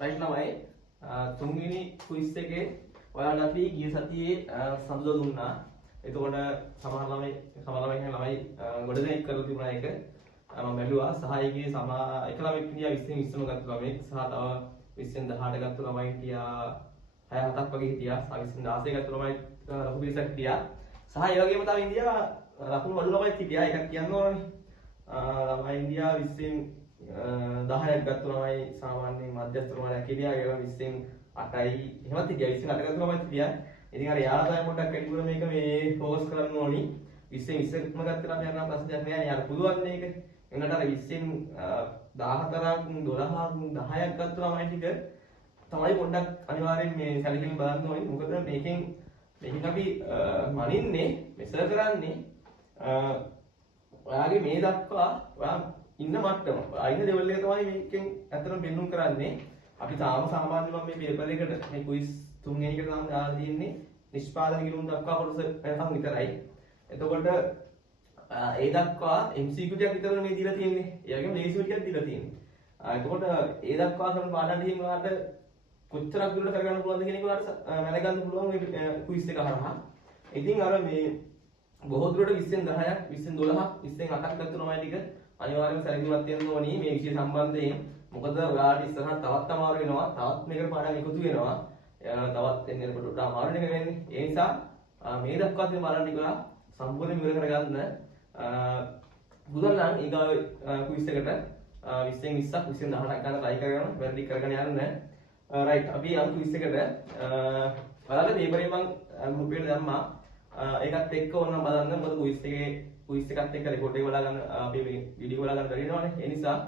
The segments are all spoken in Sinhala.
රයිට් ළමයි තුන්වෙනි ක්විස් එකේ ඔයාලට අපි ගිය සතියේ සඳුදා දුන්නා. එතකොට සමහර ළමයි ගොඩ දෙනෙක් කරලා තිබුණා ඒක. මම බැලුවා සහායකයේ එක ළමෙක් හිටියා 20න් 20ම ගත්ත ළමෙක් සහ තව 20න් 18 ගත්ත ළමයි හිටියා 6-7ක් වගේ හිටියා. සහ 20න් 16 ගත්ත ළමයි ලොකු පිරිසක් හිටියා. සහ ඒ වගේම තව ඉන්දියා ලකුණු අඩු ළමයි හිටියා. එකක් කියන්න ඕනනේ. ළමයි ඉන්දියා 20න් 10ක් ගත්ත ළමයි සාමාන්‍යයෙන් මධ්‍යස්ථ ප්‍රමාණයක් හිටියා. ඒවා 20න් 8යි එහෙමත් හිටියා. 20න් 8 ගත්ත ළමයි හිටියා. ඉතින් අර යාලා තමයි පොඩ්ඩක් වැඩිපුර මේක මේ ફોකස් කරන්න ඕනි. 20න් 20ක්ම ගත්ත ළමයා නම් ප්‍රශ්නයක් නෑ නේ. යාර පුළුවන් මේක. එන්නට අර 20න් 14ක් 12ක් 10ක් ගත්ත ළමයි ටික තමයි පොඩ්ඩක් අනිවාර්යෙන් මේ සැලකිලිමත් බලන්න ඕනේ. මොකද මේකෙන් අපි මනින්නේ මෙසර් කරන්නේ ඔයාගේ මේ දක්වා ඔයා ඉන්න මට්ටම. ඔයා ඉන්න ලෙවල් එක තමයි මේකෙන් ඇත්තටම බෙන්නුම් කරන්නේ. අපි තාම සාමාන්‍ය මම මේ පේපර් එකට මේ ක්විස් තුන්වෙනි එකට නම් දාලා තියෙන්නේ නිෂ්පාදන කිරුම් දක්වා කොටස වෙනකම් විතරයි. එතකොට ඒ දක්වා MCQ ටිකක් විතර මේ දීලා තියෙන්නේ. ඒ වගේම ලේසි ටිකක් දීලා තියෙන්නේ. එතකොට ඒ දක්වා කරන පාඩම් ටිකෙන් ඔයාලට කොච්චරක් දුරට කරගන්න පුළුවන්ද කියන එක ඔයාලට මැනගන්න පුළුවන් මේ ක්විස් එක හරහා. ඉතින් අර මේ බොහෝ දුරට 20න් 10ක් 20න් 12ක් 20න් 8ක් ගත්ත ළමයි ටික අනිවාර්යයෙන්ම සැලකිලිමත් වෙන්න ඕනි මේ විෂය සම්බන්ධයෙන්. මොකද ඔයාලට ඉස්සරහට තවත් අමාරු වෙනවා. තවත් මේකට පාඩම් එකතු වෙනවා. තවත් එන්නේ පොඩ්ඩක් අමාරු නෙක වෙන්නේ. ඒ නිසා මේ දක්වා තියෙන පාඩම් ටික ඔයා සම්පූර්ණයෙන් ඉවර කරගන්න බුදුන් ඊගාව ක්විස් එකට 20න් 20ක් 20න් 18ක් ගන්න try කරගෙන වැඩි කරගෙන යන්න. රයිට් අපි යම් ක්විස් එකට ඔයාලට පේපරේ මම ගෲප් එකට දැම්මා. ඒකත් එක්ක ඕනනම් බලන්න. මොකද ක්විස් එකත් එක්ක රෙකෝඩ් එක බලා ගන්න අපි වීඩියෝ බලා ගන්න බැරි වෙනවනේ. ඒ නිසා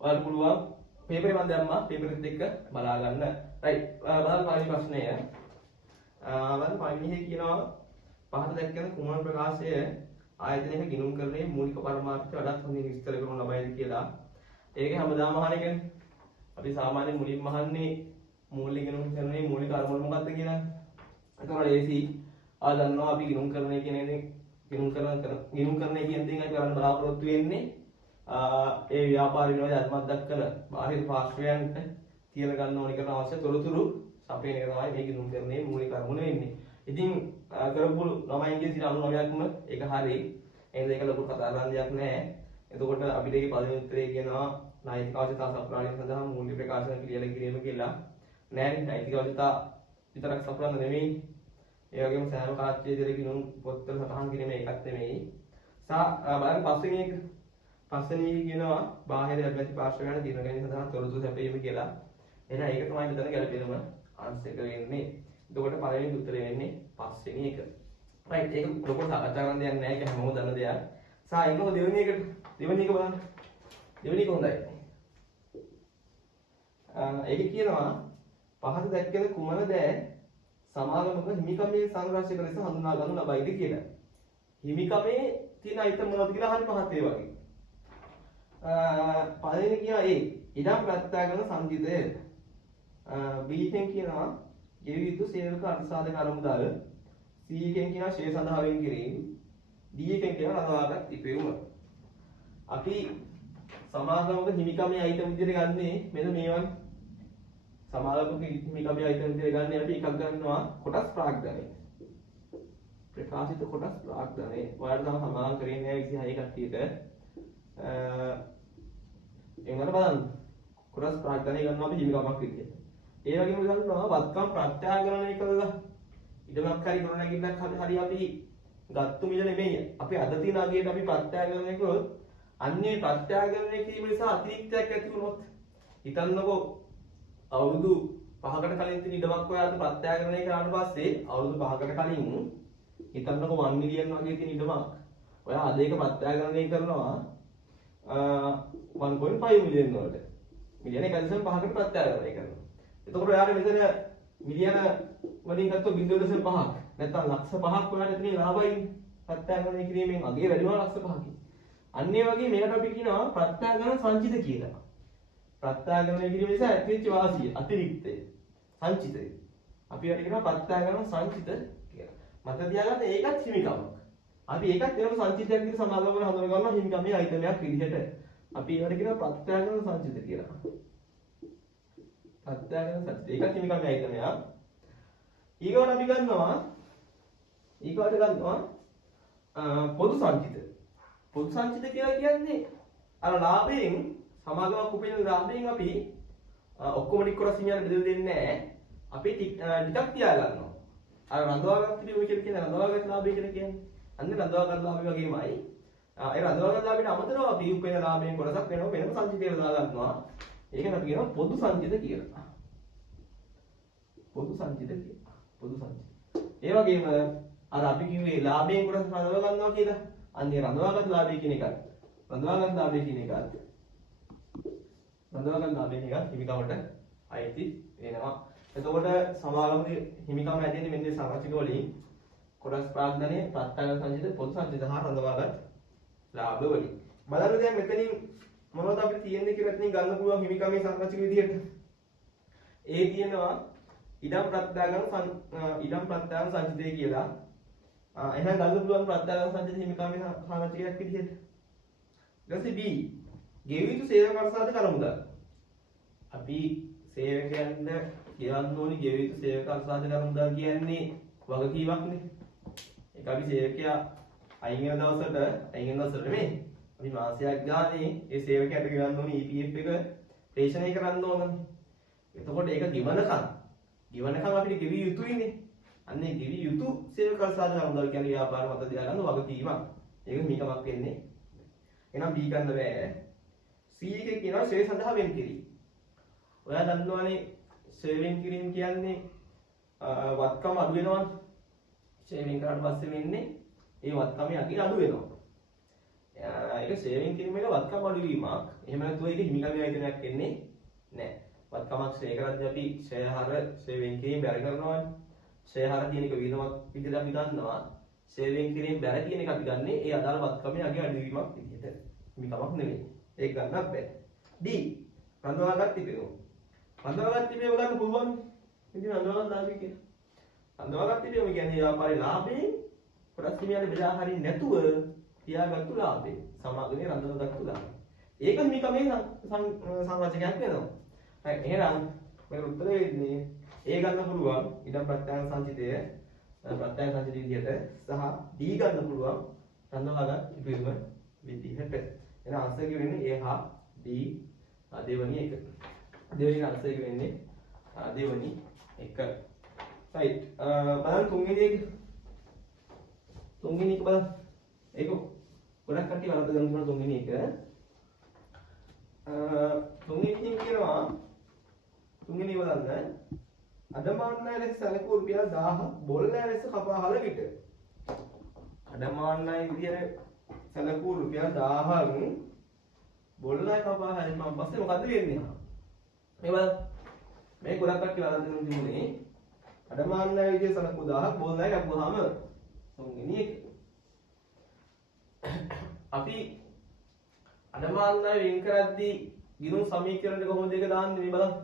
ඔයාලට පුළුවන් පේපරේ මම දැම්මා. පේපරෙත් එක්ක බලා ගන්න. රයිට් බලන්න පළවෙනි ප්‍රශ්නය. බලන්න පළවෙනි කියනවා පහත දැක්කන කුමන ප්‍රකාශය ආයතනයක ගිණුම් කරන්නේ මූලික පරමාර්ථය වඩාත් හොඳින් විස්තර කරනු ලබයිද කියලා. ඒකේ හැමදාම අහන එකනේ. අපි සාමාන්‍යයෙන් මුලින්ම අහන්නේ මූලික ගිණුම් කරන්නේ මූලික අරමුණ මොකක්ද කියලා. එතකොට AC දන්නවා අපි ගිණුම් කරන්නේ කියන දේ ගිණුම් කරන්නේ කියන දේයි කරන්න බලාපොරොත්තු වෙන්නේ. ඒ ව්‍යාපාරික ධර්මයක් දක්වන බාහිර පාර්ශ්වයන්ට තියලා ගන්න ඕනි කරන අවශ්‍ය තොරතුරු සපයන එක තමයි මේ ගිණුම් කරන්නේ මූලික අරමුණ වෙන්නේ. ඉතින් කරපු ළමයින්ගේ 99%ක්ම ඒක හරියි. එහෙනම් ඒක ලොකු කතා කරන්න දෙයක් නැහැ. එතකොට අපිට ඒකේ පළවෙනි උත්තරේ කියනවා නෛතික අවශ්‍යතා සපුරාලීම සඳහා මූල්‍ය ප්‍රකාශන පිළියෙල කිරීම කියලා. නෑ නෛතික අවශ්‍යතා විතරක් සපුරන්න නෙමෙයි. ඒ වගේම සෑම කාර්යයේ ගිණුම් පොත්වල සටහන් කිරීම ඒකත් නෙමෙයි. බලන්න පස්වෙනි කියනවා බාහිර අභ්‍යන්තර පාර්ශ්වයන් දින ගැනීම සඳහා තොරතුරු සැපයීම කියලා. එහෙනම් ඒක තමයි මෙතන ගැලපෙනම ආන්සර් එක වෙන්නේ. එතකොට පළවෙනි උත්තරේ වෙන්නේ පස්වෙනි එක. රයිට් ඒක ලොකු සාකච්ඡා කරන්න දෙයක් නැහැ. ඒක හැමෝම දන්න දෙයක්. එන්නකො දෙවෙනි එක බලන්න. දෙවෙනි එක හොඳයි. ඒක කියනවා පහත දැක්කෙන කුමන දෑ සමාගමක හිමිකමේ සංරක්ෂක ලෙස හඳුනා ගන්නු ලබයිද කියලා. හිමිකමේ තියෙන අයිතම මොනවද කියලා අහන්න පහත් ඒ වගේ. පළවෙනි කියනවා A ඉඩම් ප්‍රත්‍යාගම සංජිතය. B එකෙන් කියනවා ගෙවිය යුතු සේවක අර්ථසාධක අරමුදල්. C එකෙන් කියනවා ෂේ සඳහා වෙන් කිරීම. D එකෙන් කියනවා රඳවාගත් ඉපෙවුම. අපි සමාගමක හිමිකමේ අයිතම විදිහට ගන්නේ මෙන්න මේවන්. සමාගමක හිමිකමේ අයිතම විදිහට ගන්නේ අපි එකක් ගන්නවා කොටස් ප්‍රාග්ධනය. ප්‍රකාශිත කොටස් ප්‍රාග්ධනය. ඔයාලට තම සමාගම් කරේ නැහැ 26 කට්ටියට. එංගල බලන්න. කොටස් ප්‍රාග්ධනය ගන්නවා අපි හිමිකමක් විදිහට. ඒ වගේම ගන්නවා වත්කම් ප්‍රත්‍යාග්‍රහණය කළා. ඉඩමක් හරි ගොඩනැගිල්ලක් හරි අපි ගත්තු මිල නෙමෙයි. අපි අද තියෙන අගයට අපි ප්‍රත්‍යාග්‍රහණය කළොත් අන්නේ ප්‍රත්‍යාග්‍රහණය කිරීම නිසා අතිරික්තයක් ඇති වුණොත් හිතන්නකෝ අවුරුදු 5කට කලින් තියෙන ඉඩමක් ඔයාලට ප්‍රත්‍යාග්‍රහණය කරාට පස්සේ අවුරුදු 5කට කලින් හිතන්නකෝ 1 මිලියන් වගේ තියෙන ඉඩමක් ඔයා අද ඒක ප්‍රත්‍යාග්‍රහණය කරනවා 1.5 මිලියන් වලට. මිලියන 1.5කට ප්‍රත්‍යාග්‍රහණය කරනවා. එතකොට ඔයාලා මෙතන මිලියන වලින් ගත්තොත් 0.5ක් නැත්නම් ලක්ෂ 5ක් ඔයාලා එතනින් ලාභයින් ප්‍රත්‍යාග්‍රහණය කිරීමෙන් අගේ වැඩි වෙනවා ලක්ෂ 5කින්. අන්න ඒ වගේ මේකට අපි කියනවා ප්‍රත්‍යාග්‍රහණ සංචිත කියලා. ප්‍රත්‍යාග්‍රහණය කිරීම නිසා ඇතිවෙච්ච වාසිය අතිරික්තය සංචිතය. අපි ඒකට කියනවා ප්‍රත්‍යාග්‍රහණ සංචිත කියලා. මත තියාගන්න ඒකත් හිමිකමක්. අපි ඒකත් වෙනම සංචිතයක් විදිහට සමාගමවල හඳුනා ගන්නවා හිමිකමේ අයිතමයක් විදිහට. අපි ඒවට කියනවා ප්‍රත්‍යාගම සංචිත කියලා. ප්‍රත්‍යාගම සංචිත. ඒකත් හිමිකම් ආයතනයක්. ඊගොල්ලෝ අපි ගන්නවා පොදු සංචිත. පොදු සංචිත කියලා කියන්නේ අර ලාභයෙන් සමාගමක් උපයන ලාභයෙන් අපි ඔක්කොම ටික කොටස් හිමියන්ට බෙදලා දෙන්නේ නැහැ. අපි ටිකක් තියා ගන්නවා. අර රඳවාගත් පිළිවෙල කියලා කියන්නේ රඳවාගත් ලාභය කියලා කියන්නේ. අන්න රඳවාගත් ලාභය වගේමයි. ඒ රඳවාගත් ලාභයට අමතරව අපි උපයන ලාභයෙන් කොටසක් වෙනම සංචිතයකට දාලා ගන්නවා. ඒකට අපි කියනවා පොදු සංචිත කියලා. පොදු සංචිත කියලා. පොදු සංචිත. ඒ වගේම අර අපි කිව්වේ ලාභයෙන් කොටස් රඳවා ගන්නවා කියලා. අන්නේ රඳවාගත් ලාභය කියන එකත් රඳවාගත් ලාභය කියන එකත් රඳවාගත් ලාභය කියන එකත් හිමිකමට අයිති වෙනවා. එතකොට සමාගමේ හිමිකම ඇදෙන්නේ මෙන්න සංරචික වලින් කොටස් ප්‍රාග්ධනයේ ප්‍රත්‍යක්ෂ සංචිත පොදු සංචිත හා රඳවාගත් ලාභ වලින්. බලන්න දැන් මෙතනින් මොනවද අපිට තියෙන්නේ කියලා ඉතින් ගන්න පුළුවන් හිමිකමේ සංරචික විදිහට. ඒ තියෙනවා ඉඩම් ප්‍රත්‍යක්ෂ සංචිතය කියලා. එහෙනම් ගන්න පුළුවන් ප්‍රත්‍යක්ෂ සංචිත හිමිකමේ සංරචකයක් විදිහට. ඊට පස්සේ B ගෙවිය යුතු සේවක ප්‍රසාද කරමුදල්. අපි සේවකයන්ට ගෙවන්න ඕනි ගෙවිය යුතු සේවක ප්‍රසාද කරමුදල් කියන්නේ වගකීමක්නේ. ඒක අපි සේවකයා අයින් වෙන දවසට නෙමෙයි. අපි මාසයක් ගානේ ඒ සේවකයාට ගෙවන්න ඕනි EPF එක ප්‍රේෂණය කරන්න ඕනනේ. එතකොට ඒක ගෙවනකම් අපිට ගෙවිය යුතුයිනේ. අන්නේ ගෙවිය යුතු සේවක ප්‍රසාද කරමුදල් කියන්නේ ව්‍යාපාර මත තියාගන්න වගකීමක්. ඒක මේකමක් වෙන්නේ. එහෙනම් B ගන්න බෑ. C එකේ කියනවා ෂෙයා සඳහා වෙන් කිරීම. ඔයා දන්නවනේ ෂෙයා වෙන් කිරීම කියන්නේ වත්කම අඩු වෙනවනේ. ෂෙයා වෙන් කරාට පස්සේ වෙන්නේ ඒ වත්කමේ අගය අඩු වෙනවා. ඒක ෂෙයා වෙන් කිරීම එක වත්කම අඩු වීමක්. එහෙම නැත්නම් ඒක හිමිකම් ආයතනයක් වෙන්නේ නැහැ. වත්කමක් ෂෙයා කරද්දී අපි ෂෙයා වෙන් කිරීම බැර කරනවානේ. ෂෙයා හර කියන එක විනමක් විදිහට අපි ගන්නවා. ෂෙයා වෙන් කිරීම බැර කියන එක අපි ගන්නේ ඒ අදාළ වත්කමේ අගය අඩු වීමක් විදිහට. හිමිකමක් නෙමෙයි. ඒක ගන්නත් බෑ. D රඳවාගත් තිබෙනවා. රඳවාගත් තිබෙව ගන්න පුළුවන්. ඉතින් රඳවාගත් ලාභය කියන. රඳවාගත් තිබෙව කියන්නේ ව්‍යාපාරේ ලාභයෙන් කොටස් හිමියන්ට බෙදා හරින්න නැතුව තියාගත්තු ලාභේ. සමාගමේ රඳවාගත්තු ලාභය. ඒක හිමිකමේ සංරචකයක් වෙනවා. හරි එහෙනම් මේ උත්තරේ වෙන්නේ A ගන්න පුළුවන් ඉඩම් ප්‍රත්‍යක්ෂ සංචිතය ප්‍රත්‍යක්ෂ සංචිත විදිහට සහ D ගන්න පුළුවන් රඳවාගත් තිබෙව විදිහට. එහෙනම් ආන්සර් එක වෙන්නේ A හා D දෙවැනි එක. දෙවැනි ආන්සර් එක වෙන්නේ දෙවැනි එක. right බලන්න තුන්වෙනි එක බලන්න. ඒක ගොඩක් කට්ටිය වරද්ද ගන්න පුළුවන් තුන්වෙනි එක. තුන්වෙනි එකෙන් කියනවා තුන්වෙනි බලන්න අඩමාන්නය ලෙස සැලකූ රුපියල් 1000ක් බොල්ලය ලෙස කපාහල විට අඩමාන්නය විදියට සැලකූ රුපියල් 1000ක් බොල්ලය කපා හැරීමෙන් පස්සේ මොකද වෙන්නේ? මේ බලන්න. මේ ගොඩක් කට්ටිය වරද්ද දෙන්න තිබුණේ අඩමාන්නය විදියට සැලකූ 1000ක් බොල්ලය කපුවාම තුන්වෙනි එක. අපි අඩමාන්නය වෙන් කරද්දී ගිණුම් සමීකරණය කොහොමද ඒක දාන්නේ මේ බලන්න.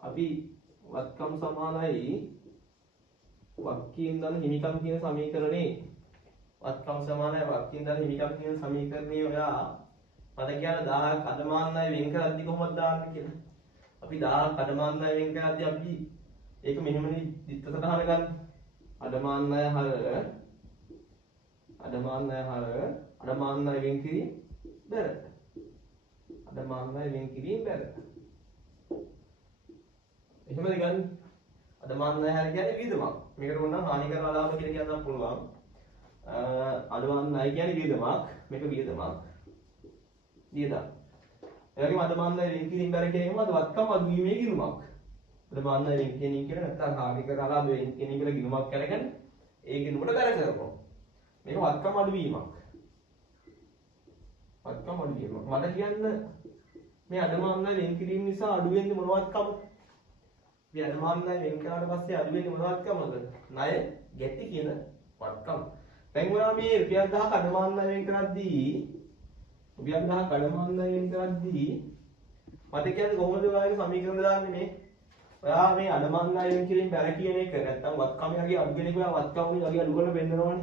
අපි වත්කම් සමානයි වක්කීම් දන හිමිකම් කියන සමීකරණේ වත්කම් සමානයි වක්කීම් දන හිමිකම් කියන සමීකරණේ ඔයා මට කියන 1000ක් අඩමාන්නය වෙන් කරද්දී කොහොමද දාන්නේ කියලා. අපි 1000ක් අඩමාන්නය වෙන් කරද්දී අපි ඒක මෙහෙමනේ දිත්ත සටහන ගන්න. අඩමාන්නය හර අඩමාන්නය වෙන් කිරීම බැර. අඩමාන්නය වෙන් කිරීම බැර. එහෙමද ගන්න. අඩමාන්නය හර කියන්නේ වියදමක්. මේකට ඕනනම් හානිකර ලාභ කියලා කියන්න පුළුවන්. අඩමාන්නය කියන්නේ වියදමක්. මේක වියදමක්. වියදම්. ඒ වගේම අඩමාන්නය වෙන් කිරීම බැර කියන එකම වත්කම් අඩු වීමේ ගිණුමක්. අඩමාන්නය වෙන් කිරීම කියන නැත්නම් හානිකර ලාභ වෙන් කියන එක ගිණුමක් කරගෙන ඒ ගිණුමට බැර කරනවා. මේක වත්කම් අඩු වීමක්. වත්කම් අඩු වීමක්. මට කියන්න මේ අඩමාන්නය වෙන් කිරීම නිසා අඩු වෙන්නේ මොනවත් කම? මේ අඩමාන්නය වෙන් කරාට පස්සේ අඩු වෙන්නේ මොනවත් කමද? ණය ගැති කියන වත්කම. දැන් ඔයා මේ රුපියල් 1000ක් අඩමාන්නය වෙන් කරද්දී රුපියල් 1000ක් අඩමාන්නය වෙන් කරද්දී මට කියන්නේ කොහොමද ඔයාගේ සමීකරණ දාන්නේ මේ? ඔයා මේ අඩමාන්නය වෙන් කිරීම බැර කියන එක නැත්නම් වත්කම යගේ අඩු වෙන එක ඔයා වත්කම වලින් අඩු කරලා පෙන්නනවනේ.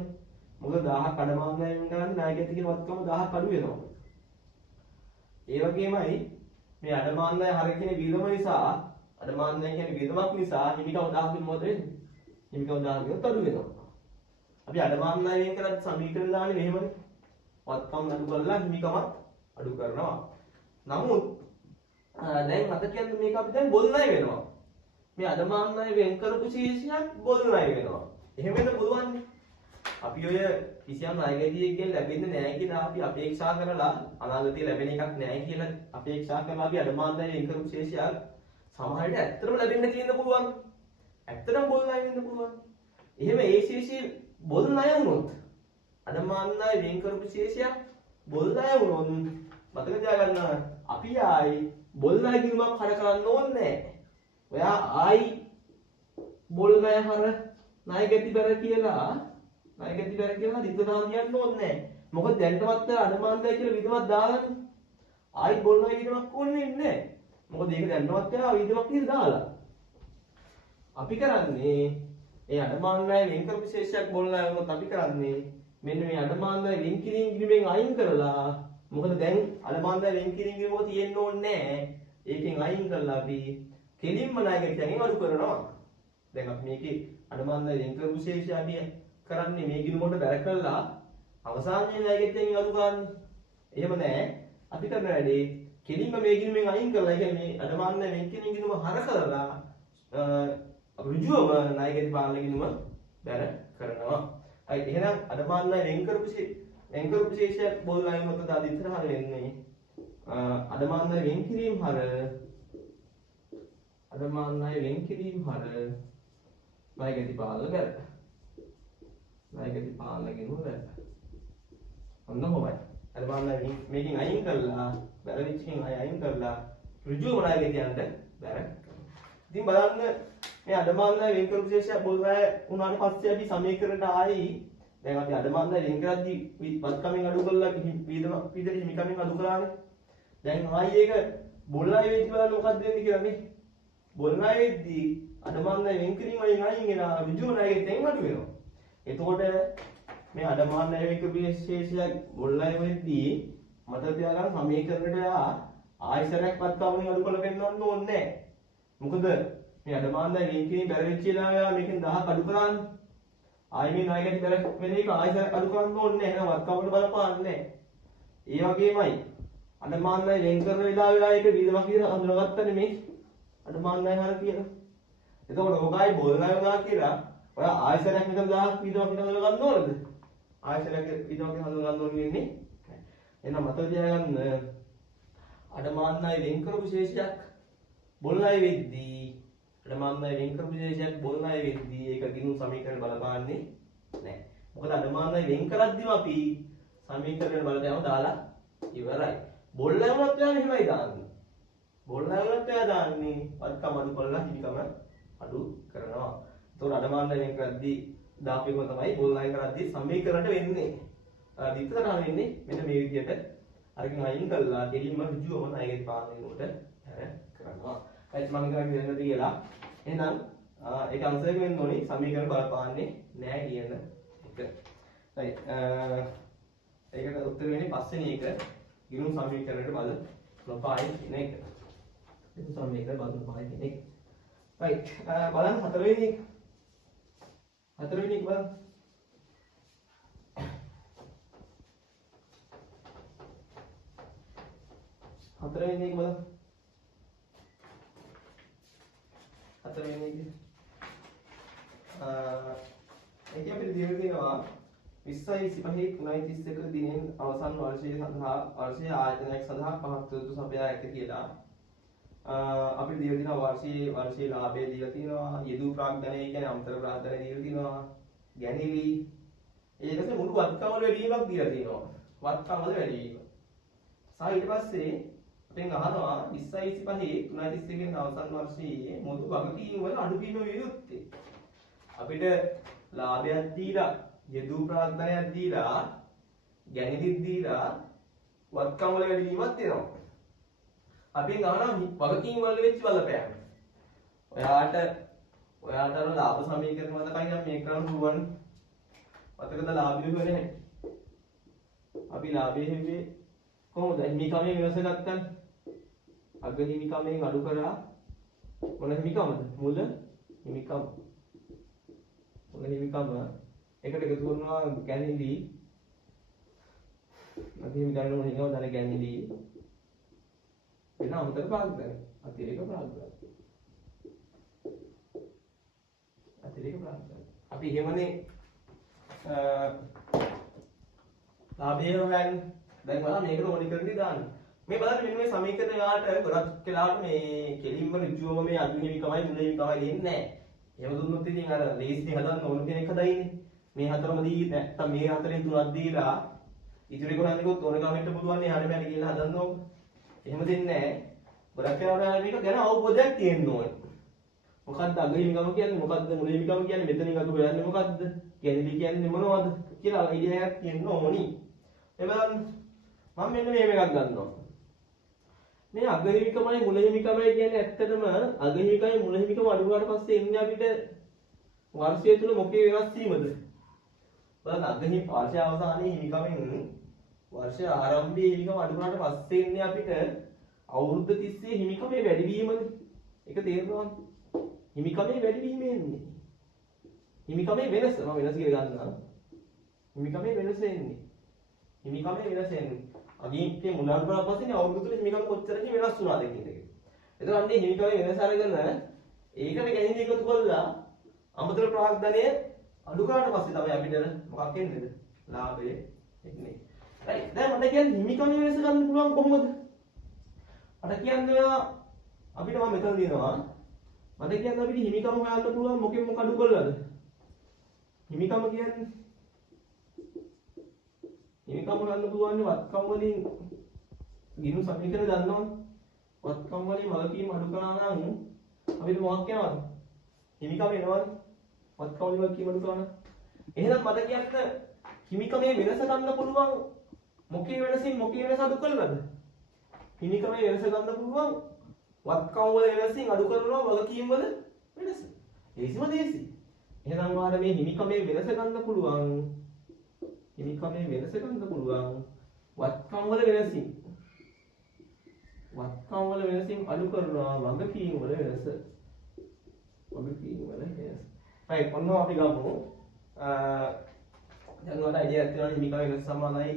මොකද 1000ක් අඩමාන්නය වෙන් කරන්නේ ණය ගැති කියන වත්කම 1000ක් අඩු වෙනවා. ඒ වගේමයි මේ අඩමාන ණය හර කියන වියදම නිසා අඩමාන ණය කියන්නේ වියදමක් නිසා හිමිකම් 1000කින් මොකද වෙන්නේ? හිමිකම් 1000කින් අඩු වෙනවා. අපි අඩමාන ණය වෙන් කරලා සමීකරණ දාන්නේ මෙහෙමනේ. වත්කම් අඩු කරලා හිමිකමත් අඩු කරනවා. නමුත් දැන් අද කියන්නේ මේක අපි දැන් බොල් ණය වෙනවා. මේ අඩමාන ණය වෙන් කරපු ශේෂයක් බොල් ණය වෙනවා. එහෙම වෙන්න පුළුවන් නේ. අපි ඔය කිසියම් ණයගැතියෙක්ගෙන් ලැබෙන්නේ නැහැ කියලා අපි අපේක්ෂා කරලා අනාගතේ ලැබෙන එකක් නැහැ කියලා අපේක්ෂා කරලා අපි අඩමාන ණය වෙන් කරපු ශේෂයක් සමහර විට ඇත්තටම ලැබෙන්න තියෙන්න පුළුවන්. ඇත්තටම බොල් ණය වෙන්න පුළුවන්. එහෙම ඒ ශේෂය බොල් ණය වුණොත් අඩමාන ණය වෙන් කරපු ශේෂයක් බොල් ණය වුණොත් මතක තියාගන්න අපි ආයි බොල් ණය ගිණුමක් හර කරන්න ඕනේ නැහැ. ඔයා ආයි බොල් ණය හර ණයගැති බර කියලා දිත්ත දාන්න යන්න ඕනේ නැහැ. මොකද දැන්ටමත් අඩමාන ණය කියලා විදමක් දාලානේ. ආයි බොල් ණය ගිණුමක් ඕනේ නැහැ. මොකද ඒක දැන්ටමත් විදමක් කියලා දාලා. අපි කරන්නේ ඒ අඩමාන ණය වෙන් කරපු ශේෂයක් බොල් ණය වුණොත් අපි කරන්නේ මෙන්න මේ අඩමාන ණය වෙන් කිරීම ගිණුමෙන් අයින් කරලා මොකද දැන් අඩමාන ණය වෙන් කිරීම ගිණුමක තියෙන්න ඕනේ නැහැ. ඒකෙන් අයින් කරලා අපි කෙලින්ම ණයගැටියන්ගෙන් අඩු කරනවා. දැන් අපි මේකේ අඩමාන ණය වෙන් කරපු ශේෂය අපි කරන්නේ මේ ගිණුමකට බැර කළා අවසානයේ ණයගැටියන්ගෙන් අඩු කරන්නේ. එහෙම නැහැ. අපි කරන වැඩේ කෙලින්ම මේ ගිණුමෙන් අයින් කරලා ඒ කියන්නේ අඩමාන ණය වෙන් කිරීම ගිණුම හර කරලා ඍජුවම ණයගැටි පාලන ගිණුම බැර කරනවා. හරි එහෙනම් අඩමාන ණය වෙන් කරපු ශේෂයක් බොල් ණය මොකද අද ඉස්සරහට වෙන්නේ අඩමාන ණය වෙන් කිරීම හර ණයගැටි පාලන බැර ණයගැටි පාලන ගිණුම බැර ඔන්න කොහොමයි අඩමාන ණය මේකෙන් අයින් කරලා බැර විච්චකින් අයින් කරලා ඍජුවම ණයගැටියන්ට බැර. ඉතින් බලන්න මේ අඩමාන ණය වෙන් කරපු ශේෂයක් බොල් ණය උනාට පස්සේ අපි සමීකරණයට ආයි දැන් අපි අඩමාන ණය වෙන් කරද්දී වත්කමෙන් අඩු කරලා විදට හිමිකමෙන් අඩු කරානේ. දැන් ආයි ඒක බොල් ණය වෙද්දී බලන්න මොකක්ද වෙන්නේ කියලා නේ. බොල් ණය වෙද්දී අඩමාන ණය වෙන් කිරීම වලින් අයින් වෙන ඍජුව ණයගෙන් අඩු වෙනවා. එතකොට මේ අඩමාන ණය වෙන් කරපු ශේෂයක් බොල් ණය වෙද්දී මතක තියාගන්න සමීකරණයට ආයසරයක් වත්කමෙන් අඩු කරලා පෙන්නන්න ඕනේ නැහැ. මොකද මේ අඩමාන ණය වෙන් කිරීම බැර වෙච්ච වෙලාව මේකෙන් 1000ක් අඩු කරානේ. ආයි මේ ණයගැටි බැර වෙන එක ආයසරයක් අඩු කරන්න ඕනේ නැහැ. එහෙනම් වත්කමකට බලපාන්නේ නැහැ. ඒ වගේමයි අඩමාන ණය වෙන් කරන වෙලාව ඒක විදමක් කියලා හඳුනාගත්තනේ මේ අඩමාන ණය හර කියලා. එතකොට ඔකයි බොල් ණය වුණා කියලා ඔයා ආයසරයක් විතර 1000ක් විදමක් කියලා හඳුනා ගන්න ඕනද? ආයසරයක් විදමක් කියලා හඳුනා ගන්න ඕනේ නේ. එහෙනම් මතක තියාගන්න අඩමාන ණය වෙන් කරපු ශේෂයක් බොල් ණය වෙද්දී අඩමාන ණය වෙන් කරපු ශේෂයක් බොල් ණය වෙද්දී ඒක ගිණුම් සමීකරණ බලපාන්නේ නැහැ. මොකද අඩමාන ණය වෙන් කරද්දිම අපි සමීකරණ බලපෑම දාලා ඉවරයි. බොල් ණය වුණත් ඔයා මෙහෙමයි දාන්නේ. බොල් ණය වුණත් ඔයා දාන්නේ වත්කම අඩු කරලා හිමිකම අඩු කරනවා. ඒතකොට අඩමාන ණය වෙන් කරද්දී දාපේම තමයි බොල් ණය කරද්දී සමීකරණට වෙන්නේ. දිත්තට වෙන්නේ මෙන්න මේ විදිහට අරකින් අයින් කරලා දෙලින්ම ඍජුවම ණයගැටි පාලනයට කරනවා. ඒත් මම කියන්නේ දෙන්නද කියලා. එහෙනම් ඒක අන්සර් වෙන්න ඕනේ සමීකරණ බලපාන්නේ නැහැ කියන එක. හරි. ඒකට උත්තර වෙන්නේ පස්වෙනි එක ගිණුම් සමීකරණයට බලපායි කියන එක. ගිණුම් සමීකරණ බලපායි කියන එක. right. බලන්න හතරවෙනි එක බලන්න. හතරවෙනි එක බලන්න. හතරවෙනි එක. ඒක අපිට දීලා තියෙනවා 20/25/1931 දිනෙන් අවසන් වර්ෂයේ සඳහා වර්ෂයේ ආයතනයක් සඳහා පහත් යුතු සපයා ඇත කියලා. අපිට දීලා තියෙනවා වර්ෂයේ ලාභය දීලා තියෙනවා. යෙදූ ප්‍රාග්ධනය කියන්නේ අමතර ප්‍රාග්ධනය දීලා තියෙනවා. ගැණිලි ඒකසේ මුළු වත්කම වල වැඩිවීමක් දීලා තියෙනවා. වත්කම වල වැඩිවීම. ඊට පස්සේ අපෙන් අහනවා 20/25/1931 අවසන් වර්ෂයේ මුළු වගකීම් වල අඩුවීම විය යුත්තේ. අපිට ලාභයක් දීලා යෙදූ ප්‍රාග්ධනයක් දීලා ගැණිලිත් දීලා වත්කම් වල වැඩිවීමක් තියෙනවා. අපෙන් අහනවා වගකීම් වල වෙච්ච බලපෑම. ඔයාට අර ලාභ සමීකරණ මතකයි නම් මේක කරන්න පුළුවන්. මතකද ලාභය වෙන්නේ නැහැ. අපි ලාභය හෙව්වේ කොහොමද හිමිකමේ වෙනස ගත්තන් අග හිමිකමෙන් අඩු කරා මොන හිමිකමද මුල හිමිකම මුල හිමිකම එකට එකතු කරනවා ගැනීමදී අග හිමිකමේ මොන හිමිකම දැන ගැනීමදී වෙන අමතර ප්‍රාග්ධනය අතිරේක ප්‍රාග්ධනය අපි එහෙමනේ ලාභය හොයන්නේ දැන් බලන්න මේකට ඕනි කරන්නේ දාන්න මේ බලන්න මෙන්න මේ සමීකරණය යාට ගොඩක් වෙලාවට මේ කෙලින්ම ඍජුවම මේ අග්නිහිමිකමයි මුලහිමිකමයි දෙන්නේ නැහැ. එහෙම දුන්නොත් ඉතින් අර ලේසියෙන් හදන්න ඕන කෙනෙක් හදයිනේ. මේ හතරම දී නැත්තම් මේ හතරෙන් තුනක් දීලා ඉතිරි කරන්නේ කොත් ඕන ගමෙන්ට පුළුවන් නේ හරියට කියලා හදන්න ඕක. එහෙම දෙන්නේ නැහැ. ගොඩක් වෙලාවට මේක ගැන අවබෝධයක් තියෙන්න ඕනේ. මොකද්ද අගහිමිකම කියන්නේ මොකද්ද මුලහිමිකම කියන්නේ මෙතනින් අද හොයන්නේ මොකද්ද ගැනීම කියන්නේ මොනවද කියලා අයිඩියා එකක් තියෙන්න ඕනි. එබැවින් මම මෙන්න මේක ගන්නවා. මේ අගහිමිකමයි මුලහිමිකමයි කියන්නේ ඇත්තටම අගහිමිකයි මුලහිමිකම අඩු වුණාට පස්සේ එන්නේ අපිට වර්ෂය තුල මොකේ වෙනස් වීමද? බලන්න අගහිමි වර්ෂය අවසානයේ හිමිකමෙන් වර්ෂය ආරම්භයේ හිමිකම අඩු වුණාට පස්සේ එන්නේ අපිට අවුරුද්ද 30 හිමිකමේ වැඩි වීමනේ. ඒක තේරෙනවද? හිමිකමේ වැඩි වීම එන්නේ. හිමිකමේ වෙනස මම වෙනස කියලා ගන්නවා. හිමිකමේ වෙනස එන්නේ. හිමිකමේ වෙනස එන්නේ. අගීම්කේ මුලන් කරලා පස්සේ අවුරුදු තුන හිමිකම කොච්චරකින් වෙනස් වුණාද කියන එක. එතකොට අන්නේ හිමිකමේ වෙනස අරගෙන ඒකට ගැනීම එකතු කරලා අමතර ප්‍රාග්ධනය අඩු කරාට පස්සේ තමයි අපිට මොකක් එන්නේද? ලාභය එන්නේ. right. දැන් මට කියන්නේ හිමිකමේ වෙනස ගන්න පුළුවන් කොහොමද? මට කියන්නේ අපිට මම මෙතන දිනනවා මට කියන්නේ අපිට හිමිකම හොයන්න පුළුවන් මොකෙන් මොක අඩු කරලාද? හිමිකම කියන්නේ හිමිකම හොයන්න පුළුවන් වත්කම් වලින් ගිනු සමීකරණ දන්නවද? වත්කම් වලින් වලකීම් අඩු කරනවා නම් අපිට මොකක් යනවද? හිමිකම එනවද? වත්කම් වලින් වලකීම් අඩු කරනවා. එහෙනම් මට කියන්න හිමිකමේ වෙනස ගන්න පුළුවන් මොකේ වෙනසින් මොකේ වෙනස අඩු කරලාද? හිමිකමේ වෙනස ගන්න පුළුවන් වත්කම් වල වෙනසින් අඩු කරනවා වලකීම් වල වෙනස. ඒසිම දේසි. එහෙනම් ඔයාලා මේ හිමිකමේ වෙනස ගන්න පුළුවන්. හිමිකමේ වෙනස ගන්න පුළුවන් වත්කම් වල වෙනසින්. වත්කම් වල වෙනසින් අඩු කරනවා වලකීම් වල වෙනස. වලකීම් වල වෙනස. right ඔන්න අපි ගමු. දැන් ඔයාලට අයිඩියා එකක් තියෙනවා හිමිකමේ වෙනස සමානයි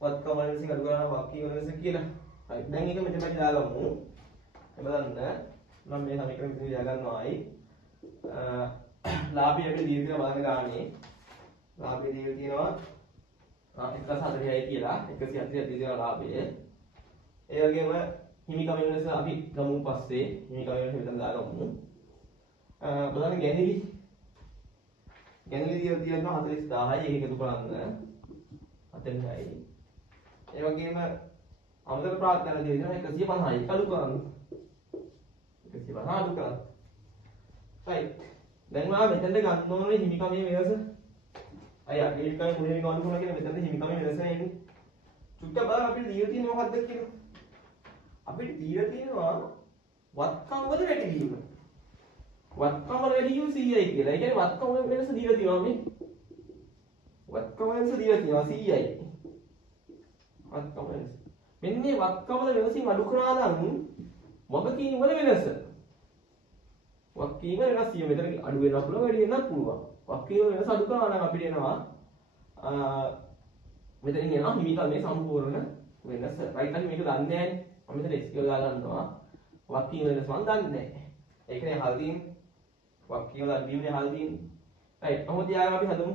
වත්කම් වල වෙනසින් අඩු කරනවා වලකීම් වල වෙනස කියලා. right දැන් ඒක මෙතන අපි දාගමු. බලන්න මම මේ සමීකරණ විදිහට ලියගන්නවායි ලාභයට දීර්ඝ බලන ගානේ ලාභය දීලා තියෙනවා 140යි කියලා 140 දීලා ලාභය ඒ වගේම හිමිකම වෙනස අපි ගමු පස්සේ හිමිකම වෙනස මෙතන දාගමු බලන්න ගැනීම දීලා තියෙනවා 40000යි ඒක එකතු කරන්න 40යි ඒ වගේම අමතර ප්‍රාග්ධන දීලා තියෙනවා 150යි අඩු කරන්න අඩු කරා. right. දැන් මම මෙතනට ගන්න ඕනේ හිමිකමේ වෙනස. අය අගහිමිකමේ මුලහිමිකම අඩු කරනවා කියන මෙතනට හිමිකමේ වෙනස එන්නේ. චුට්ට බලන්න අපිට දීලා තියෙන මොකක්ද කියලා. අපිට දීලා තියෙනවා වත්කම් වල වැඩි වීම. වත්කම් වල වැඩි වීම 100යි කියලා. ඒ කියන්නේ වත්කම් වල වෙනස දීලා තියෙනවා මේ. වත්කම් වෙනස දීලා තියෙනවා 100යි. වත්කම් වෙනස. මෙන්න මේ වත්කම් වල වෙනසින් අඩු කරා නම් වගකීම් වල වෙනස. වගකීම් වෙනස් වීම මෙතන අඩු වෙනවා පුළුවන් වැඩි වෙනත් පුළුවන්. වගකීම් වෙනස අඩු කරනවා නම් අපිට එනවා මෙතනින් එනවා හිමිකමේ සම්පූර්ණ වෙනස. right අපි මේක දන්නේ නැහැ. මම මෙතන x කියලා දාගන්නවා. වගකීම් වෙනස මම දන්නේ නැහැ. ඒකනේ හල්දීන් වගකීම් වල අඩුවීමනේ හල්දීන්. right කොහොමද යාම අපි හදමු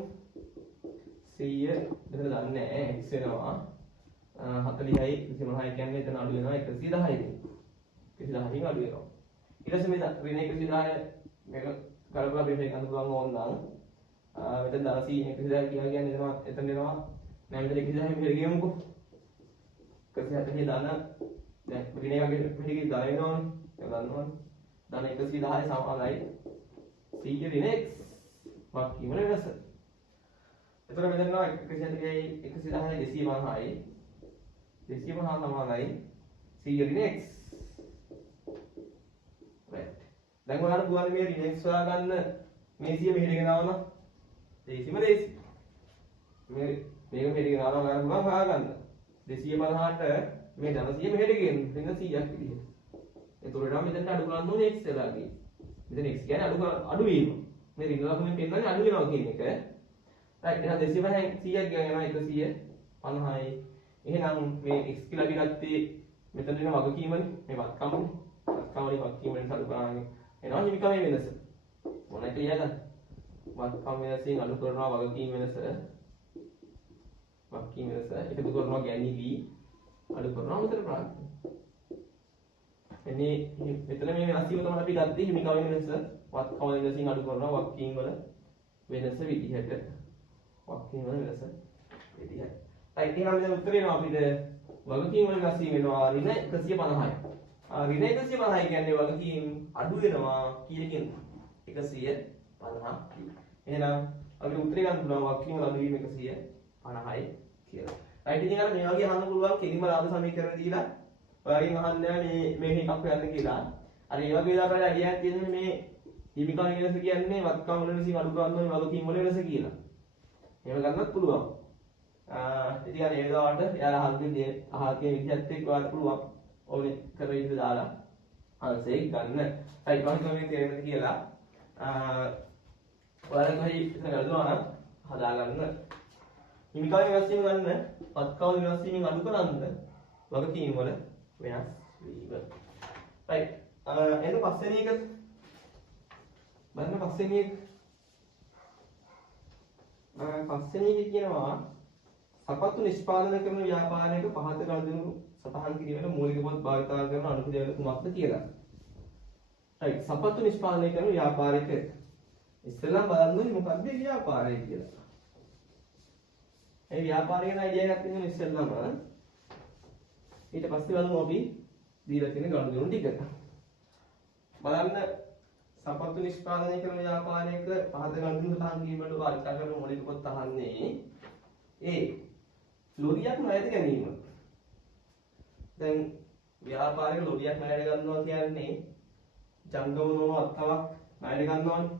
100 මෙතන දන්නේ නැහැ x වෙනවා 40යි 25යි කියන්නේ එතන අඩු වෙනවා 110යි. 110න් අඩු වෙනවා. ඊට පස්සේ මේ ඍණ 110 මේක කල්පනා බෙහෙත් ගන්න පුළුවන් ඕන නම් මෙතන 110 110 කියලා කියන්නේ එතන දෙනවා නෑ මෙතන 110 මෙහෙර ගියමුකෝ 170 දාන දැන් ඍණ එකගේ මෙහෙරේ දාන වෙනවනේ ඒක දන්නවනේ දාන 110 සමානයි 100 ඍණ x වක්කීම වෙනස එතන මෙතන 170යි 110යි 250යි 250 සමානයි 100 ඍණ x දැන් ඔයාලට පුළුවන් මේ රිනෙක්ස් හොයාගන්න මේ 100 මෙහෙට ගෙනාවම දේසිම දේසි මේක මෙහෙට ගෙනාවම ඔයාලට පුළුවන් හොයාගන්න 250ට මේ ධන 100 මෙහෙට ගේන්න. ඍණ 100ක් විදිහට. එතකොට නම් මෙතනට අඩු කරන්න ඕනේ x වෙලාගේ. මෙතන x කියන්නේ අඩු වීම. මේ ඍණ ලකුණෙන් පෙන්නන්නේ අඩු වෙනවා කියන එක. right එහෙනම් 250 100ක් ගියා යනවා 150යි. එහෙනම් මේ x කියලා අපි ගත්තේ මෙතන දෙන වගකීමනේ මේ වත්කමනේ. වත්කම වලින් අඩු කරන්නේ. එනවා හිමිකමේ වෙනස. මොනවද කියලාද? වත්කම වෙනසෙන් අඩු කරනවා වගකීම් වෙනස. වගකීම් වෙනස එකතු කරනවා ගැනීවි අඩු කරනවා මෙතන ප්‍රාර්ථනා. එනේ මෙතන මේ වෙනස් වීම තමයි අපි ගත්තේ හිමිකම වෙනස. වත්කම වෙනසින් අඩු කරනවා වගකීම් වල වෙනස විදිහට. වගකීම් වල වෙනස විදිහට. right එහෙනම් දැන් උත්තර එනවා අපිට වගකීම් වල වෙනස් වීම වෙනවා ඍණ 150යි. ඍණ 150යි කියන්නේ වගකීම් අඩු වෙනවා කීයකින් 150. එහෙනම් අපිට උත්තරේ ගන්න පුළුවන් වගකීම් වල අඩු වීම 150යි කියලා. right ඉතින් අර මේ වගේ අහන්න පුළුවන් කෙලිම ලාභ සමීකරණ දීලා ඔයාගෙන් අහන්න මේ එකක් හොයන්න කියලා. අර ඒ වගේ දාපරලා අයිඩියාවක් තියෙන්නේ මේ හිමිකම් වෙනස කියන්නේ වත්කම් වල වෙනසින් අඩු කරන්න ඕනේ වගකීම් වල වෙනස කියලා. එහෙම ගන්නත් පුළුවන්. ඉතින් අර ඒ වෙලාවට එයාලා අහන්නේ විදිහත් එක්ක ඔයාලට පුළුවන් ඕනේ කර ඉඳ දාලා අන්සර් ගන්න. right මම හිතුවා මේ තේරෙන්නද කියලා. ඔයාලා කොහේ ඉතන ගලනවා නම් හදාගන්න. හිමිකම් වෙනස් වීම ගන්න වත්කම් වෙනස් වීමෙන් අඩු කරන්න වගකීම් වල වෙනස් වීම. right එන්න පස්වෙනි එක බලන්න පස්වෙනි එක කියනවා සපත්තු නිෂ්පාදනය කරන ව්‍යාපාරයක පහත ගනුදෙනු සටහන් කිරීමට මූලික පොත් භාවිත කරන අනුකූල කුමක්ද කියලා. right සපත්තු නිෂ්පාදනය කරන ව්‍යාපාරයක ඉස්සෙල්ලා බලන්න මොකක්ද මේ ව්‍යාපාරය කියලා. ඒ ව්‍යාපාරය ගැන අයිඩියා එකක් තියෙනවා ඉස්සෙල්ලාම. ඊට පස්සේ බලමු අපි දීලා තියෙන ගනුදෙනු ටික. බලන්න සපත්තු නිෂ්පාදනය කරන ව්‍යාපාරයක පහත ගනුදෙනු සටහන් කිරීමට භාවිත කරන මූලික පොත් අහන්නේ ඒ ලොරියක් ණයට ගැනීම. දැන් ව්‍යාපාරික ලොරියක් ණයට ගන්නවා කියන්නේ ජංගම නොවන අත්තාවක් ණයට ගන්නවානේ.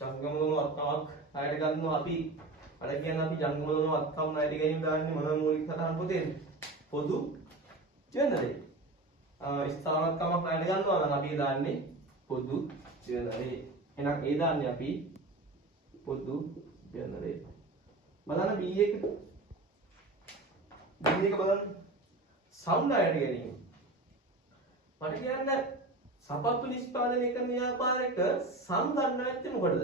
ජංගම නොවන අත්තාවක් ණයට ගන්නවා අපි අර කියන්නේ අපි ජංගම නොවන අත්තාවක් ණයට ගැනීම දාන්නේ මොන මූලික සටහන් පොතේද? පොදු ජර්නලේ. ස්ථාවරකමක් ණයට ගන්නවා නම් අපි දාන්නේ පොදු ජර්නලේ. එහෙනම් ඒ දාන්නේ අපි පොදු ජර්නලේ. බලන්න B එක බලන්න සම්ණයට ගැනීම. මට කියන්න සපත්තු නිෂ්පාදනය කරන ව්‍යාපාරයක සම් ගන්න නැත්තේ මොකටද?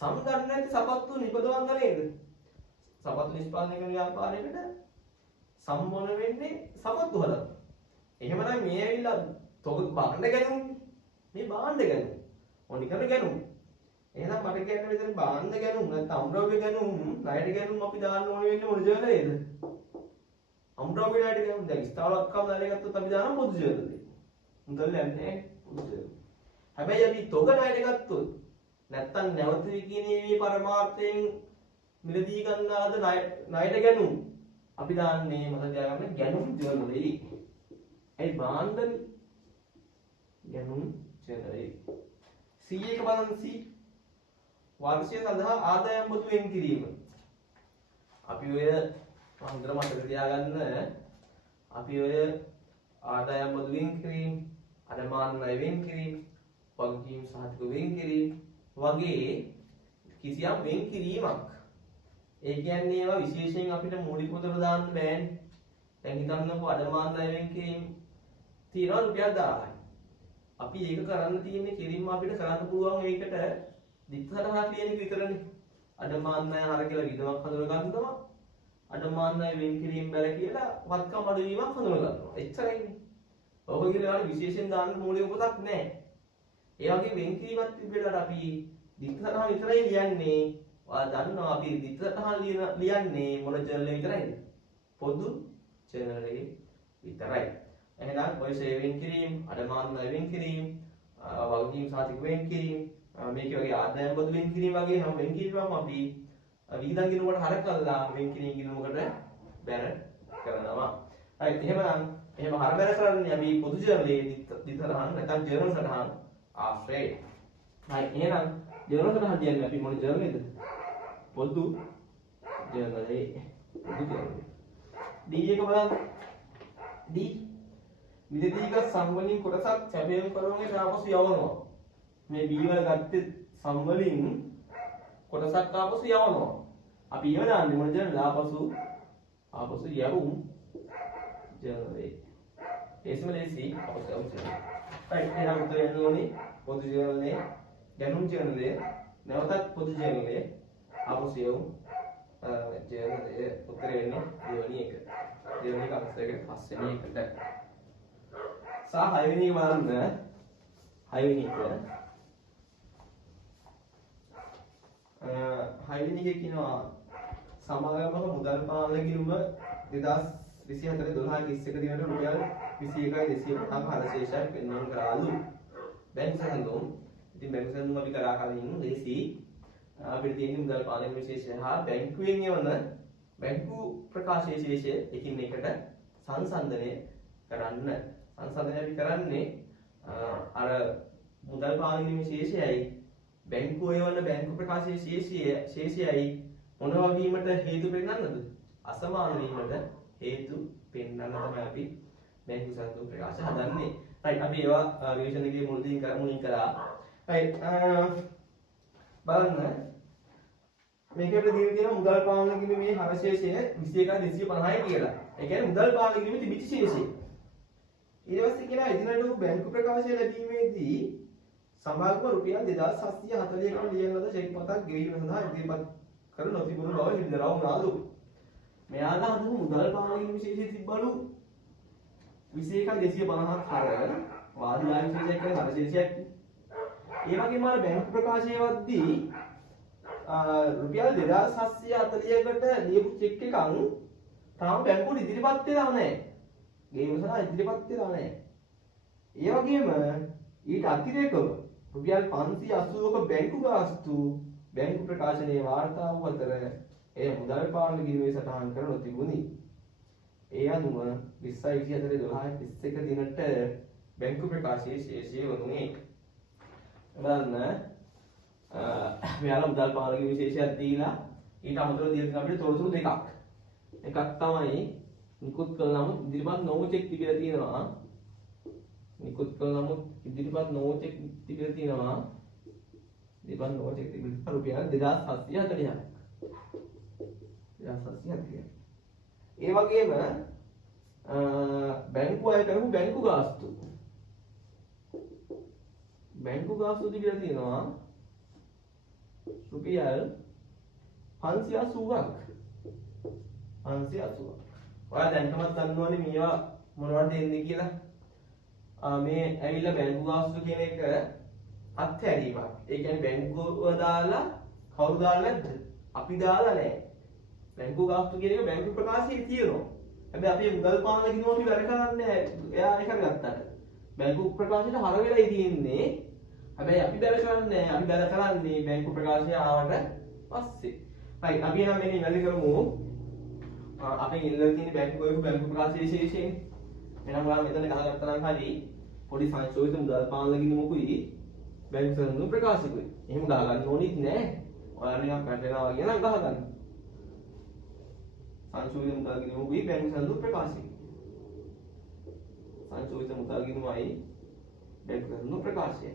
සම් ගන්න නැත්තේ සපත්තු නිපදවන්න නේද? සපත්තු නිෂ්පාදනය කරන ව්‍යාපාරයකට සම් මොන වෙන්නේ සපත්තු හදන්න. එහෙමනම් මේ ඇවිල්ලා තොග බාණ්ඩ ගැනුම් මේ බාණ්ඩ ගැනුම් ඕනි කරන ගැනුම්. එහෙනම් මට කියන්න මෙතන බාණ්ඩ ගැනුම් නැත්නම් අම්ද්‍රව්‍ය ගැනුම් ණයට ගැනුම් අපි දාන්න ඕනේ වෙන්නේ මොන ජර්නලේද? අම්ද්‍රව්‍ය ණයට ගැනුම් දැන් ස්ථාවරකම් ණයට ගත්තොත් අපි දානවා පොදු ජර්නලේ. මුදල් යන්නේ පොදු ජර්නලේ. හැබැයි අපි තොග ණයට ගත්තොත් නැත්නම් නැවත විකිණීමේ පරමාර්ථයෙන් මිලදී ගන්නා ලද ණයට ගැනුම් අපි දාන්නේ මතක තියාගන්න ගැනුම් ජර්නලේ. ඒ බාණ්ඩ ගැනුම් ජර්නලේ. C එක බලන්න C වර්ෂය සඳහා ආදායම් බදු වෙන් කිරීම. අපි ඔය හොඳට මතක තියාගන්න අපි ඔය ආදායම් බදු වෙන් කිරීම, අඩමාන ණය වෙන් කිරීම, වගකීම් සහතික වෙන් කිරීම වගේ කිසියම් වෙන් කිරීමක්. ඒ කියන්නේ ඒවා විශේෂයෙන් අපිට මූලික පොතට දාන්න බෑනේ. දැන් හිතන්නකෝ අඩමාන ණය වෙන් කිරීම තියනවා රුපියල් 1000යි. අපි ඒක කරන්න තියෙන්නේ කිරීම අපිට කරන්න පුළුවන් ඒකට දිත්තසටහනක් ලියන එක විතරනේ. අඩමාන ණය හර කියලා විදමක් හඳුන ගන්නවා. අඩමාන ණය වෙන් කිරීම බැල කියලා වත්කම් අඩුවීමක් හඳුන ගන්නවා. එච්චරයිනේ. ඔබ කියලා විශේෂයෙන් දාන්න මූලික පොතක් නැහැ. ඒ වගේ වෙන් කිරීමක් තිබෙලාට අපි දිත්තසටහන විතරයි ලියන්නේ. ඔයා දන්නවා අපි දිත්තසටහන ලියන්නේ මොන ජර්නලේ විතරයිද? පොදු ජර්නලේ විතරයි. එහෙනම් ඔය සේවෙන් කිරීම, අඩමාන ණය වෙන් කිරීම, වගකීම් සහතික වෙන් කිරීම, මේක වගේ ආදායම් බදු වෙන් කිරීම වගේ හැම වෙන් කිරීමක්ම අපි විහිදන් ගිණුමකට හර කළා වෙන් කිරීම ගිණුමකට බැර කරනවා. හරි එහෙනම් එහෙම හර බැර කරන්නේ අපි පොදු ජර්නලයේ දිතරහන් නැත්නම් ජර්නල් සටහන් ආශ්‍රේ. හරි එහෙනම් ජර්නල් සටහන් කියන්නේ අපි මොන ජර්නලේද? පොදු ජර්නලේ. පොදු ජර්නලේ. D එක බලන්න. D මිලදීක සම්වලින් කොටසක් සැපයුම් කරනගේ ආපසු යවනවා. මේ B වල ගත්තේ සම්වලින් කොටසක් ආපසු යවනවා. අපි ඉවරන්නේ මොන ජර්නල් ආපසු යවුම් ජර්නල් එක. ඒසම ලේසි අපසු යවුම් ජර්නල්. right එහෙනම් උත්තර එන්න ඕනේ පොදු ජර්නල් එක දැනුම් ජර්නල් එක නැවතත් පොදු ජර්නල් එක ආපසු යවුම් ජර්නල් එක උත්තර එන්නේ දෙවෙනි එක. දෙවෙනි එක අංශ එකට පස්වෙනි එකට. සහ හයවෙනි එක බලන්න. හයවෙනි එක හයවෙනි එකේ කියනවා සමාගමක මුදල් පාලන ගිණුම 2024 12 21 දිනට රුපියල් 21,250ක හරශේෂයක් පෙන්වන්න කරාලු. බැංකු සැලසුම්. ඉතින් බැංකු සැලසුම් අපි කරා කලින් ලේසි අපිට තියෙන මුදල් පාලන විශේෂය හා බැංකුවෙන් එවන බැංකු ප්‍රකාශයේ විශේෂය එකින් එකට සංසන්දනය කරන්න. සංසන්දනය අපි කරන්නේ අර මුදල් පාලන විශේෂයයි බැංකුව එවන බැංකු ප්‍රකාශයේ ශේෂයයි මොනවා වීමට හේතු පෙන්වන්නද? අසමාන වීමට හේතු පෙන්වන්න තමයි අපි බැංකු සැලසුම් ප්‍රකාශ හදන්නේ. right අපි ඒවා රිවිෂන් එකේ මුලින් කරා. right බලන්න මේක අපිට දීලා තියෙනවා මුදල් පාලන කිරීමේ හරශේෂය 21,250යි කියලා. ඒ කියන්නේ මුදල් පාලන කිරීමේ තිබිච්ච ශේෂය. ඊට පස්සේ කියනවා එදිනට බැංකු ප්‍රකාශය ලැබීමේදී සමාගම රුපියල් 2,740ක ලියන ලද චෙක් පතක් ගෙවීම සඳහා ඉදිරිපත් කර නොතිබුණු බව හිමිදරව් වුණාලු. මෙයාලා අද මුදල් පාලන කිරීමේ ශේෂය තිබ්බලු 21,250ක් හර වාදිලා විශේෂයක් කියන හරශේෂයක්. ඒ වගේම අර බැංකු ප්‍රකාශය වද්දී රුපියල් 2,740කට ලියපු චෙක් එකක් තාම බැංකුවට ඉදිරිපත් වෙලා නැහැ. ගේම සඳහා ඉදිරිපත් වෙලා නැහැ. ඒ වගේම ඊට අතිරේකව රුපියල් 580ක බැංකු ගාස්තු බැංකු ප්‍රකාශනයේ වාර්තා වූ අතර එය මුදල් පාලන ගිණුමේ සටහන් කර නොතිබුණි. ඒ අනුව 20/24/12 දිනට බැංකු ප්‍රකාශයේ ශේෂය වනුයේ බලන්න මෙයාලා මුදල් පාලන ගිණුමේ ශේෂයක් දීලා ඊට අමතරව දීලා තියෙන අපිට තොරතුරු දෙකක්. එකක් තමයි නිකුත් කළ නමුත් ඉදිරිපත් නොවු චෙක් තිබිලා තියෙනවා. නිකුත් කළ නමුත් ඉදිරිපත් නොවු චෙක් තිබිලා තියෙනවා. ඉදිරිපත් නොවු චෙක් තිබිලා රුපියල් 2,740ක්. 2,740ක්. ඒ වගේම බැංකු අය කරපු බැංකු ගාස්තු. බැංකු ගාස්තු තිබිලා තියෙනවා රුපියල් 580ක්. 580ක්. ඔයා දැන්කමත් දන්නවනේ මේවා මොනවද එන්නේ කියලා. මේ ඇවිල්ලා බැංකු ගාස්තු කියන එක අත්හැරීමක්. ඒ කියන්නේ බැංකුව දාලා කවුරු දාලා නැද්ද? අපි දාලා නැහැ. බැංකු ගාස්තු කියන එක බැංකු ප්‍රකාශයේ තියෙනවා. හැබැයි අපි මුදල් පාලන ගිණුම අපි වැඩ කරන්නේ එයා එක ගත්තාට. බැංකු ප්‍රකාශයට හර වෙලයි තියෙන්නේ. හැබැයි අපි බැල කරන්නේ අපි බැල කරන්නේ බැංකු ප්‍රකාශය ආවට පස්සේ. right අපි නම් මේක ඉවැරදි කරමු. අපේ ඉල්ලලා තියෙන බැංකු ප්‍රකාශයේ ශේෂයෙන්. එහෙනම් ඔයාලා මෙතන ගහගත්තා නම් හරි පොඩි සංශෝධිත මුදල් පාලන ගිණුමකුයි බැංකු සඳහන් ප්‍රකාශකුයි. එහෙම ගහගන්න ඕනෙත් නෑ. ඔයාලා නිකන් පැටලෙනවා වගේ නම් ගහගන්න. සංශෝධිත මුදල් ගිණුමකුයි බැංකු සඳහන් ප්‍රකාශකුයි. සංශෝධිත මුදල් ගිණුමයි බැංකු සඳහන් ප්‍රකාශයයි.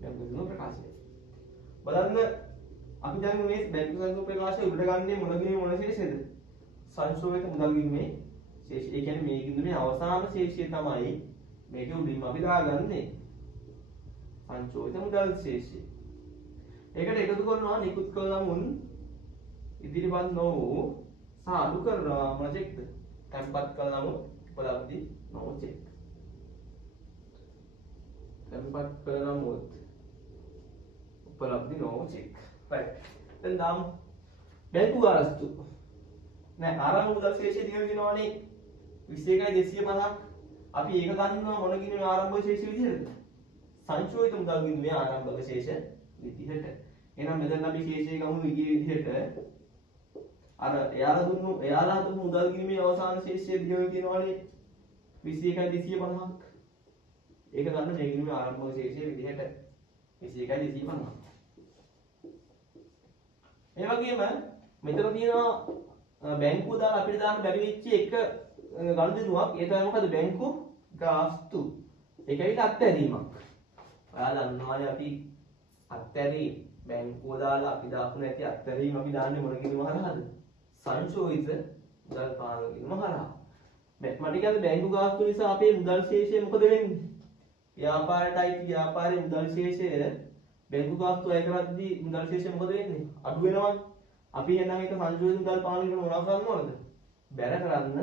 බැංකු සඳහන් ප්‍රකාශය. බලන්න අපි දැන් මේ බැංකු සඳහන් ප්‍රකාශය උඩ ගන්නේ මොන ගිණුමේ මොන ශේෂයද? සංශෝධිත මුදල් ගිණුමේ ශේෂය. ඒ කියන්නේ මේ ගිණුමේ අවසාන ශේෂය තමයි මේක උඩින්ම අපි දාගන්නේ. සංශෝධිත මුදල් ශේෂය. ඒකට එකතු කරනවා නිකුත් කළ නමුත් ඉදිරිපත් නොවූ සහ අඩු කරනවා මොන චෙක්ද? තැන්පත් කළ නමුත් උපලබ්ධි නොවූ චෙක්. තැන්පත් කළ නමුත් උපලබ්ධි නොවූ චෙක්. right. දැන් දාමු බැංකු ගාස්තු. නෑ ආරම්භ මුදල් ශේෂය දිනන දිනවනේ 21,250ක්. අපි ඒක ගන්නවා මොන ගිණුමේ ආරම්භ ශේෂ විදිහටද? සංශෝධිත මුදල් ගිණුමේ ආරම්භක ශේෂ විදිහට. එහෙනම් මෙතන අපි ශේෂය ගමු විදිහට අර එයාලා හදපු මුදල් ගිණුමේ අවසාන ශේෂය දිනන දිනවනේ 21,250ක්. ඒක ගන්න මේ ගිණුමේ ආරම්භක ශේෂය විදිහට 21,250. ඒ වගේම මෙතන තියෙනවා බැංකුව දාලා අපිට දාන්න බැරි වෙච්ච එක ගනුදෙනුවක්. ඒ තමයි මොකද? බැංකු ගාස්තු. ඒක ඇවිත් අත්හැරීමක්. ඔයාලා දන්නවානේ අපි අත්හැරීම බැංකුව දාලා අපි දාපු නැති අත්හැරීම අපි දාන්නේ මොන කිරීම හරහාද? සංශෝධිත මුදල් පාලන කිරීම හරහා. මට කියන්නේ බැංකු ගාස්තු නිසා අපේ මුදල් ශේෂය මොකද වෙන්නේ? ව්‍යාපාරයට අයිති ව්‍යාපාරයේ මුදල් ශේෂය බැංකු ගාස්තු අය කරද්දී මුදල් ශේෂය මොකද වෙන්නේ? අඩු වෙනවා. අපි එහෙනම් ඒක සංශෝධිත මුදල් පාලන කිරීම මොනවා කරන්න ඕනද? බැර කරන්න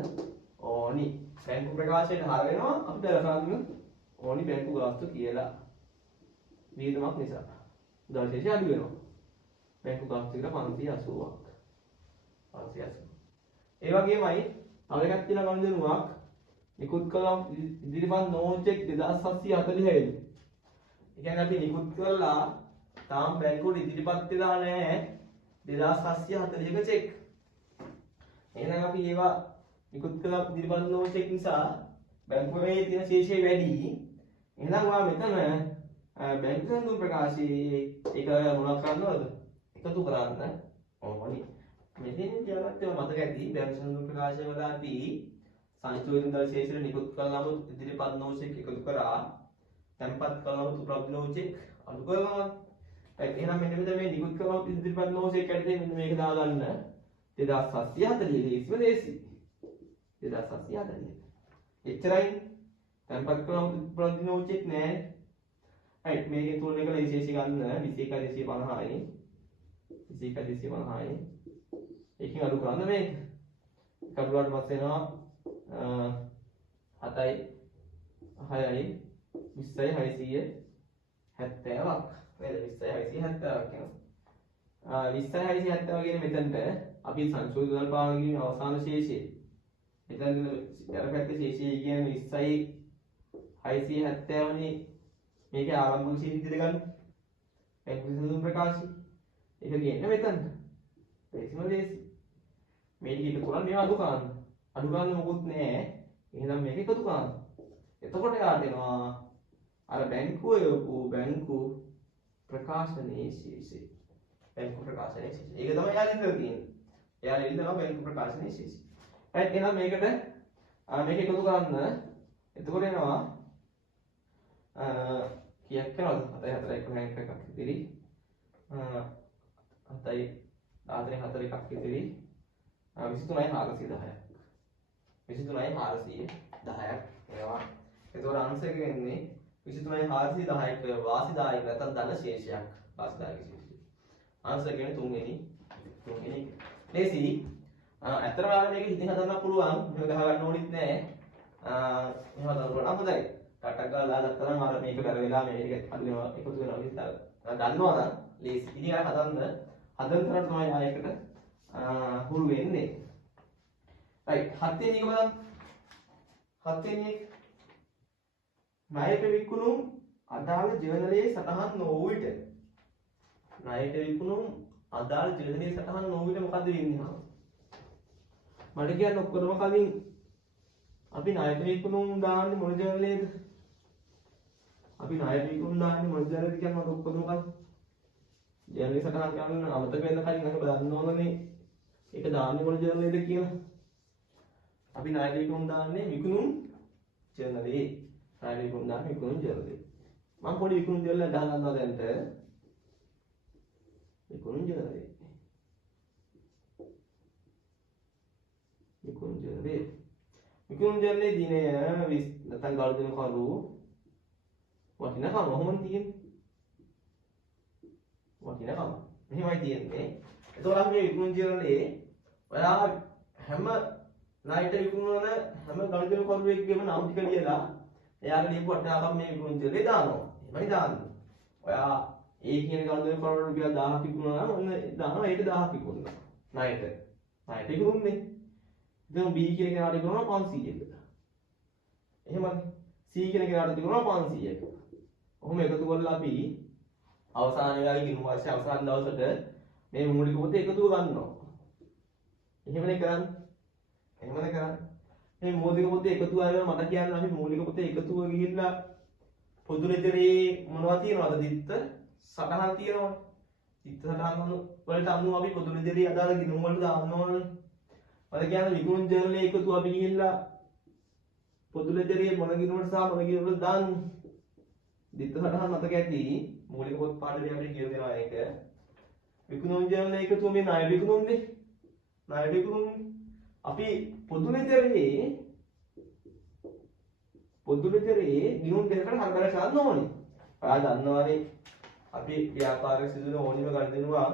ඕනි. බැංකු ප්‍රකාශයට හර වෙනවා අපි බැර කරන්න ඕනි බැංකු ගාස්තු කියලා. වියදමක් නිසා මුදල් ශේෂය අඩු වෙනවා. බැංකු ගාස්තු කියලා 580ක්. 580. ඒ වගේමයි තව එකක් තියෙනවා ගනුදෙනුවක්. නිකුත් කළා ඉදිරිපත් නෝන් චෙක් 2740 වෙනි. ඒ කියන්නේ අපි නිකුත් කළා තාම බැංකුවට ඉදිරිපත් වෙලා නැහැ 2740ක චෙක්. එහෙනම් අපි ඒවා නිකුත් කළා ඉදිරිපත් නෝන් චෙක් නිසා බැංකුවේ තියෙන ශේෂය වැඩි. එහෙනම් ඔයා මෙතන බැංකු සඳහන් ප්‍රකාශයේ ඒක මොනවද කරන්නවද? එකතු කරන්න ඕනි. මෙතෙන් තියාගත්තේ මතක ඇති බැංකු සඳහන් ප්‍රකාශය වල අපි සංශෝධිත මුදල් ශේෂය නිකුත් කළාම ඉදිරිපත් නෝන් චෙක් එකතු කරා. tempat කළාම උපලබ්ධ නෝන් චෙක් අඩු කරනවා. එහෙනම් මෙන්න මෙතන මේ නිකුත් කළාම ඉදිරිපත් නෝන් චෙක් ඇතුලේ මෙන්න මේක දාගන්න 2740 ලේසිම ලේසි. 2740. එච්චරයි. tempat කළාම උපලබ්ධ නෝන් චෙක් නෑ. right මේකේ තුන එක ලේසියෙන් ගන්න 21250යි. 21250යි. එකකින් අඩු කරන්න මේක. කඩුවාට පස්සේ එනවා 7යි 6යි 20යි 670ක් නේද? 20යි 670ක් කියනවා. 20යි 670 කියන මෙතනට අපි සංශෝධිත මුදල් පාලන කිරීමේ අවසාන ශේෂය. මෙතන යටපැත්තේ ශේෂය කියන්නේ 20යි 670 වනේ මේකේ ආරම්භක ශේෂය විදිහට ගන්න. බැංකු සඳහන් ප්‍රකාශය. ඒක කියන්නේ මෙතන. ලේසිම ලේසි. මේක එකතු කරලා මේව අඩු කරන්න. අඩු කරන්න මොකුත් නැහැ. එහෙනම් මේක එකතු කරන්න. එතකොට යාට එනවා අර බැංකුවේ බැංකු ප්‍රකාශනයේ ශේෂය. බැංකු ප්‍රකාශනයේ ශේෂය. ඒක තමයි යාට ඉඳලා තියෙන්නේ. යාට ඉඳලා බැංකු ප්‍රකාශනයේ ශේෂය. right එහෙනම් මේකට මේක එකතු කරන්න. එතකොට එනවා කීයක් කරනවද? 7යි 4යි 1 එකක් ඉතිරි. 7යි 14යි 4 එකක් ඉතිරි. 23යි 410ක්. 23යි 410ක් ඒවා. ඒතකොට ආන්සර් එක වෙන්නේ 23යි 410ක වාසිදායක නැත්නම් ධන ශේෂයක්. වාසිදායක ශේෂය. ආන්සර් එක වෙන්නේ තුන්වෙනි. ලේසි. ඇත්තටම ඔයාලා මේක හිතින් හදන්න පුළුවන්. මේක ගහ ගන්න ඕනෙත් නෑ. එහෙම හදන්න පුළුවන්. හොඳයි. ටටක් ගාලා දාගත්තා නම් අර මේක කර වෙලා මේක අඩු වෙනවා එකතු වෙනවා විතර. දන්නවා නම් ලේසි. ඉතින් ආය හදන්න තරම් තමයි ආයකට හුරු වෙන්නේ. right 7 වෙනි එක බලන්න. 7 වෙනි එක ණයට විකුණුම් අදාළ ජර්නලයේ සටහන් නොවූ විට ණයට විකුණුම් අදාළ ජර්නලයේ සටහන් නොවූ විට මොකද වෙන්නේ? මට කියන්න ඔක්කොම කලින් අපි ණයට විකුණුම් දාන්නේ මොන ජර්නලයේද? අපි ණයට විකුණුම් දාන්නේ මොන ජර්නලයේද කියන්නේ මට ඔක්කොම මොකක්ද? ජර්නලයේ සටහන් කරන්න අමතක වෙන කලින් අහක බලන්න ඕනනේ. ඒක දාන්නේ මොන ජර්නලයේද කියලා. අපි ණයට විකුණුම් දාන්නේ විකුණුම් ජර්නලයේ. ණයට විකුණුම් දාන්නේ විකුණුම් ජර්නලයේ. මම පොඩි විකුණුම් ජර්නලයක් ගහ ගන්නවා දැන්ට. විකුණුම් ජර්නලයේ. විකුණුම් ජර්නලයේ. විකුණුම් ජර්නලයේ දිනය නැත්නම් ගනුදෙනු කරු වටිනාකම කොහොමද තියෙන්නේ? වටිනාකම. මෙහෙමයි තියෙන්නේ. එතකොට අපි මේ විකුණුම් ජර්නලයේ ඔයා හැම ණයට විකුණන හැම ගනුදෙනු කරුවෙක්ගේම නම් ටික ලියලා එයාගේ ලියපු වටිනාකම මේ විකුණුම් ජර්නලයේ දානවා. එහෙමයි දාන්නේ. ඔයා ඒ කියන ගනුදෙනු කරුවට රුපියල් 1000ක් විකුණනවා නම් ඔන්න දානවා ඒකට 1000ක් විකුණනවා. ණයට. ණයට විකුණුන්නේ. දැන් B කියන කෙනාට විකුණනවා 500ක. එහෙමයි. C කියන කෙනාට විකුණනවා 500ක. ඔහොම එකතු කරලා අපි අවසාන වෙලාවේ ගිණුම් වර්ෂයේ අවසාන දවසට මේ මූලික පොතේ එකතුව ගන්නවා. එහෙමනේ කරන්නේ. එහෙමනේ කරන්නේ. මේ මූලික පොතේ එකතුව ආවම මට කියන්න අපි මූලික පොතේ එකතුව ගිහිල්ලා පොදු ලෙටරේ මොනවද තියෙනවද? දිත්ත සටහන් තියෙනවනේ. තිත්ත සටහන් වලට අනුව අපි පොදු ලිජරේ අදාළ ගිණුම් වලට දාන්න ඕනනේ. මම කියන්නේ විකුණුම් ජර්නල් එකතු අපි ගිහිල්ලා පොදු ලිජරේ මොන ගිණුමකට සහ මොන ගිණුමකට දාන්නේ. තිත්ත සටහන් මතක ඇති මූලික පොත් පාඩමේ අපිට කියලා දෙනවා ඒක. විකුණුම් ජර්නල් එකතු මේ ණය විකුණුම්නේ. ණය විකුණුම් අපි පොදු ලිජරේ ගිණුම් දෙකකට හරබර කරන්න ඕනේ. ඔයා දන්නවනේ අපි ව්‍යාපාරයක් සිදු වෙන ඕනිම ගණනුවා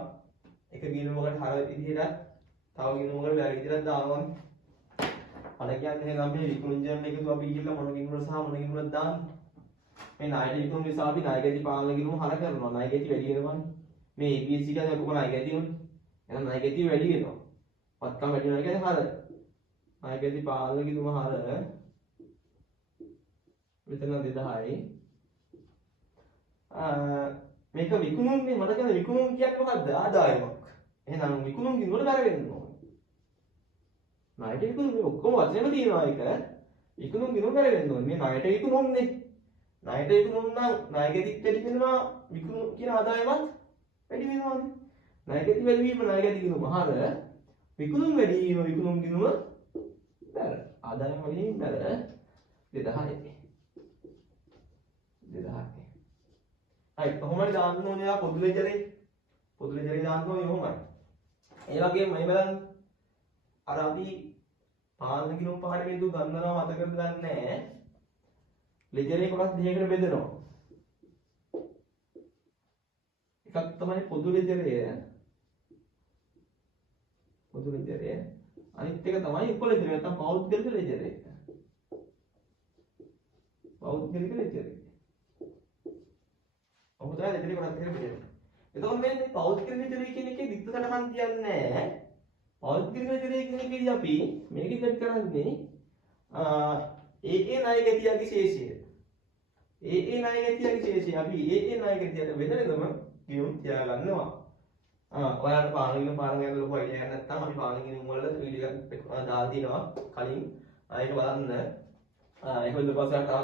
එක ගිණුමකට හර විදිහට තව ගිණුමකට බැරි විදිහට දානවනේ. අර කියන්නේ නම් මේ විකුණුම් ජර්නල් එකතු අපි ගිහිල්ලා මොන ගිණුමකට සහ මොන ගිණුමකට දාන්නේ. මේ ණය විකුණුම් නිසා අපි ණය ගැති පාලන ගිණුම හර කරනවා. ණය ගැති වැඩි වෙනවනේ. මේ ABC කියන්නේ ඔක්කොම ණය ගැති උනේ. එහෙනම් ණය ගැති වැඩි වෙනවා. වත්කම් වැඩි වෙනවා කියන්නේ හර. ණය ගැති පාලන ගිණුම හර මෙතන 2000යි. මේක විකුණුම්නේ මට කියන්නේ විකුණුම් කියන්නේ මොකද්ද? ආදායමක්. එහෙනම් විකුණුම් ගිණුමට බැර වෙන්න ඕනේ. ණයට විකුණුම් මේ ඔක්කොම වචනෙම තියෙනවා ඒක. විකුණුම් ගිණුම බැර වෙන්න ඕනේ. මේ ණයට විකුණුම්නේ. ණයට විකුණුම් නම් ණය ගැතිත් වැඩි වෙනවා විකුණුම් කියන ආදායමත් වැඩි වෙනවානේ. ණය ගැති වැඩි වීම ණය ගැති ගිණුම හර විකුණුම් වැඩි වීම විකුණුම් ගිණුම බැර. ආදායම වැඩි වීම බැර 2000යි. 2000යි. හරි කොහොමද දාන්න ඕනේ ආ පොදු ලෙජරේ දාන්න ඕනේ කොහොමයි ඒ වගේම මේ බලන්න අර අපි පාලන ගිණුම් පාඩමේ දු ගන්නවා මතකද දන්නේ ලෙජරේ කොටස් දෙකකට බෙදෙනවා එකක් තමයි පොදු ලෙජරේ අනිත් එක තමයි උප ලෙජරේ නැත්නම් පෞද්ගලික ලෙජරේ ඔහොතයි ලෙජරේ කොටස් දෙකකට බෙදෙනවා එතකොට මේ පෞද්ගලික ලෙජරේ කියන එකේ විත්ත සටහන් කියන්නේ නැහැ පෞද්ගලික ලෙජරේ කියන එකේදී අපි මේක ඉදිරි කරන්නේ ඒ ණය ගැතියගේ ශේෂය ඒ ණය ගැතියගේ ශේෂය අපි ඒ ණය ගැතියට බෙදෙනකම ගියුම් තියාගන්නවා ඔයාලට පාලන ගිණුම් පාලන ගැන ලොකු අයිඩියා එකක් නැත්නම් අපි පාලන ගිණුම් වල වීඩියෝ එකක් දාලා තිනවා කලින් ඒක බලන්න ඒක ඊට පස්සේ